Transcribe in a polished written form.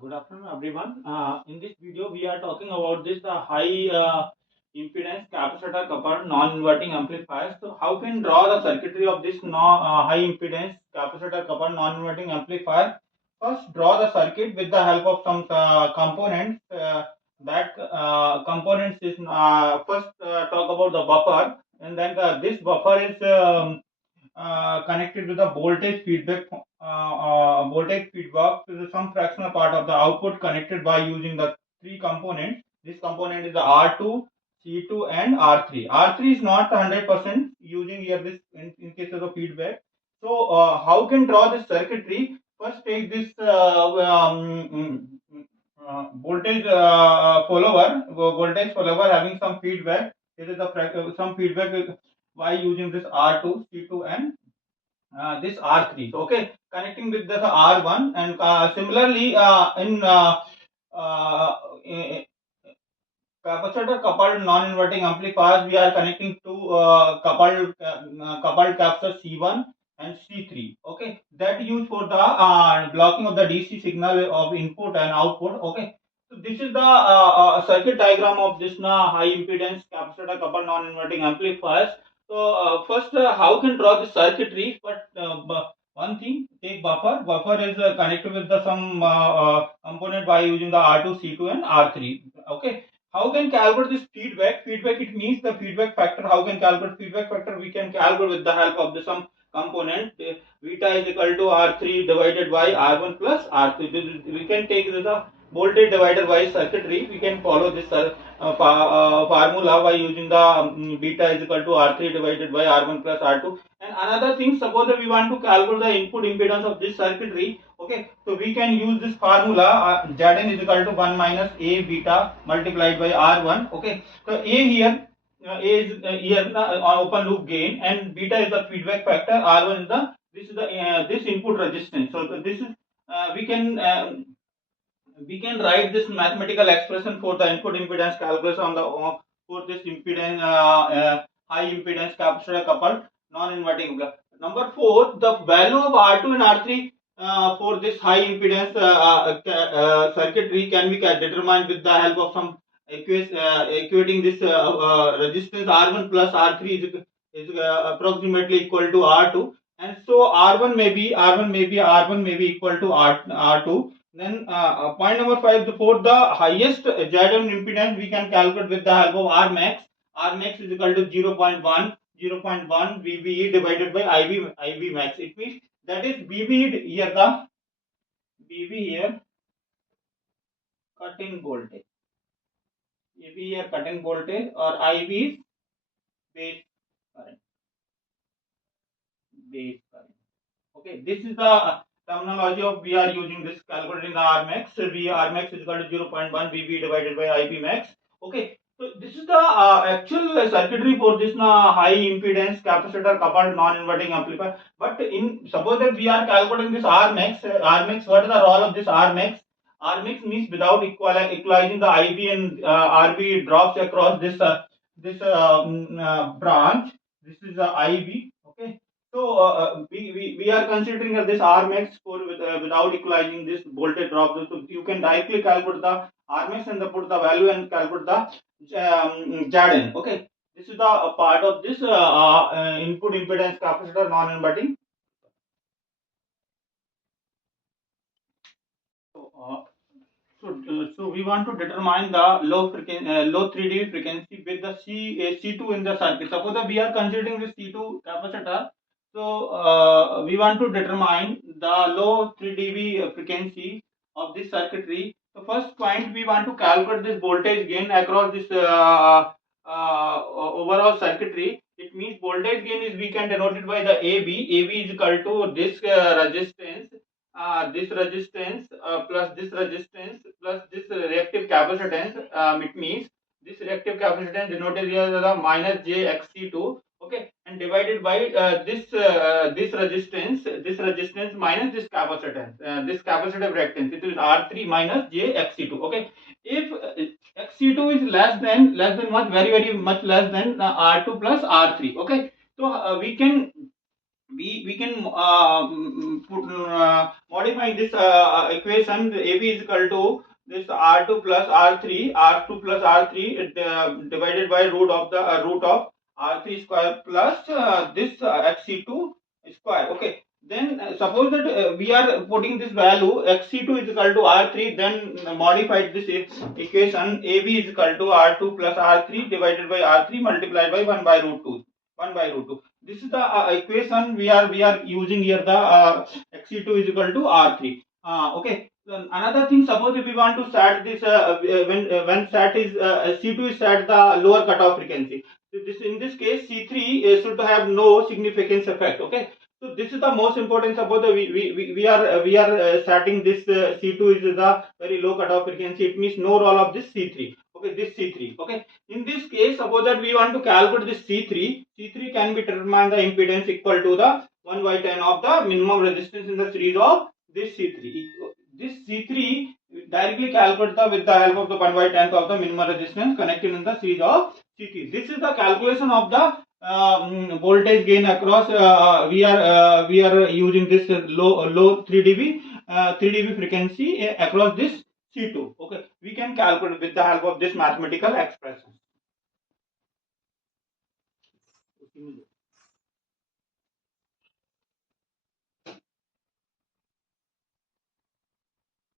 Good afternoon, everyone. In this video, we are talking about this high impedance capacitor coupled non-inverting amplifiers. So, how can draw the circuitry of this high impedance capacitor coupled non-inverting amplifier? First, draw the circuit with the help of some components. That components is first talk about the buffer, and then this buffer is connected with the voltage feedback to some fractional part of the output connected by using the three components. This component is the R2, C2 and R3. R3 is not 100% using here this in case of the feedback. So how can draw this circuitry? First take this voltage follower having some feedback. This is the some feedback by using this R2, C2 and this R3. Okay, connecting with the R1 and similarly in capacitor coupled non-inverting amplifiers, we are connecting two coupled capacitors C1 and C3. Okay, that used for the blocking of the DC signal of input and output. Okay, so this is the circuit diagram of this high impedance capacitor coupled non-inverting amplifiers. So first, how can draw the circuitry? But one thing, take buffer. Buffer is connected with the some component by using the R2, C2 and R3. Okay, how can calculate this feedback? Feedback, it means the feedback factor. How can calculate feedback factor? We can calculate with the help of the some component. Beta is equal to R3 divided by R1 plus R3. We can take the voltage divided by circuitry. We can follow this formula by using the beta is equal to R3 divided by R1 plus R2. And another thing, suppose that we want to calculate the input impedance of this circuitry. Okay, so we can use this formula. Zn is equal to 1 minus A beta multiplied by R1. Okay, so A here, A is here open loop gain, and beta is the feedback factor. R1 is the this input resistance. So this is we can write this mathematical expression for the input impedance calculus on the for this impedance high impedance capacitor coupled non-inverting. Number 4, the value of R2 and R3 for this high impedance circuitry can be determined with the help of some equating this resistance R1 plus R3 is approximately equal to R2, and so R1 may be equal to R2. Then point number 5, for the highest Zn impedance, we can calculate with the help of R max. R max is equal to 0.1 VBE divided by IB max. It means that is BB here, the BB here cutting voltage, BB here cutting voltage, or IB is base current. Okay, this is the terminology of we are using this calculating the R max. R max is equal to 0.1 BB divided by IB max. Okay, so this is the actual circuitry for this high impedance capacitor coupled non-inverting amplifier. But in suppose that we are calculating this R max, what is the role of this R max? R max means without equalizing the IB and RB drops across this branch. This is the IB. Okay. So we are considering this R max for without equalizing this voltage drop. So you can directly calculate the R max and put the value and calculate the Zn. Okay, this is the part of this input impedance capacitor non-inverting. So we want to determine the low 3 dB frequency with the C2 in the circuit. Suppose that we are considering this C2 capacitor. So we want to determine the low 3 dB frequency of this circuitry. So first point, we want to calculate this voltage gain across this overall circuitry. It means voltage gain is, we can denote it by the AB. AB is equal to this resistance, plus this resistance plus this reactive capacitance. It means this reactive capacitance denoted here as the minus jXC2. Okay, and divided by this resistance minus this capacitance, this capacitive reactance. It is R3 minus jXC2. Okay, if XC2 is less than much, very much less than R2 plus R3. Okay, so we can we can modify this equation. AB is equal to this R2 plus R3, R2 plus R3 divided by root of R3 square plus this XC2 square. Okay. Then suppose that we are putting this value XC2 is equal to R3, then modified this equation AB is equal to R2 plus R3 divided by R3 multiplied by 1 by root 2. 1 by root 2. This is the equation we are using here. The Xe2 is equal to R3. Okay. Then another thing, suppose if we want to set this when set is C2 is set the lower cutoff frequency. So this, in this case, C3 should have no significance effect. Okay. So this is the most important. Suppose we are setting this C2 is the very low cutoff frequency. It means no role of this C3. Okay, this C3. Okay. In this case, suppose that we want to calculate this C3. C3 can be determined the impedance equal to the 1 by 10 of the minimum resistance in the series of this C3. This C3 directly calculate with the help of the 1 by 10 of the minimum resistance connected in the series of C3. This is the calculation of the voltage gain across. We are using this low 3 dB 3 dB frequency across this C2. Okay, we can calculate with the help of this mathematical expression.